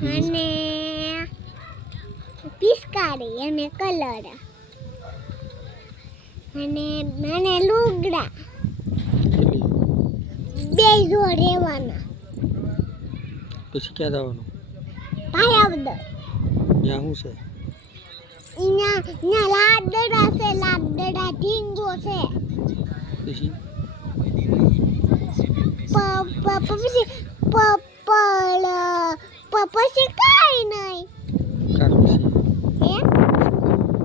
અને પિસ્કારી અને કલર અને લુગડા બે જોડ રહેવાના. પછી ક્યાં જવાનું? ભાયાવદર. ત્યાં શું છે? અહીંયા લાડડા છે, લાડડા ઢીંગો છે. પછી પછી કાઈ નહીં. કાર પછી હે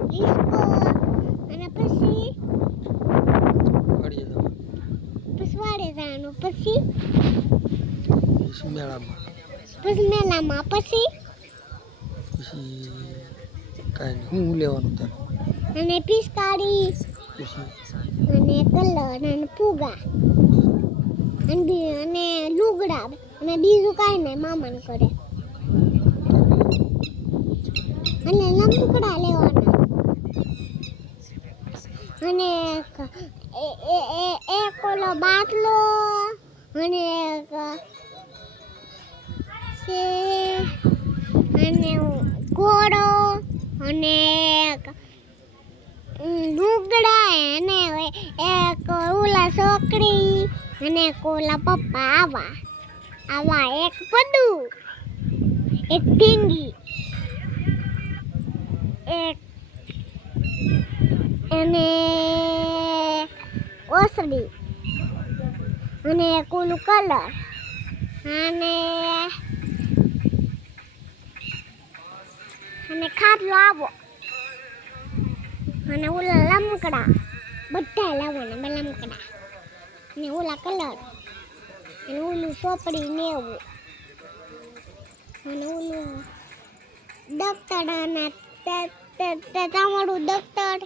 ડિસ્કો અને પછી વાડીએ જવાનું. વાડે જવાનું. પછી મેળામાં. પછી મેલામાં. પછી કાંઈ નહીં. હું લેવાનું તારે? અને પિસ્કારી પછી અને કલર અને ફુગા અને લુગડા અને બીજું કાંઈ નહીં. મામાને કરે અને લંબકડા લેવાના અને એક ઓલો બાટલો અને અને ઘોડો અને લુગડા અને એક ઓલા છોકરી અને એક ઓલા પપ્પા આવા એક પડું એક ઢીંગી એક અને ઓસડી અને એક ઓલું કલર અને ખાટલો આવો અને ઓલા લમકડા બધા લાવવાના. લમકડા અને ઓલા કલર અને ઓલું ચોપડી ને એવું અને ઓલું દફતર અને તમારું દફતર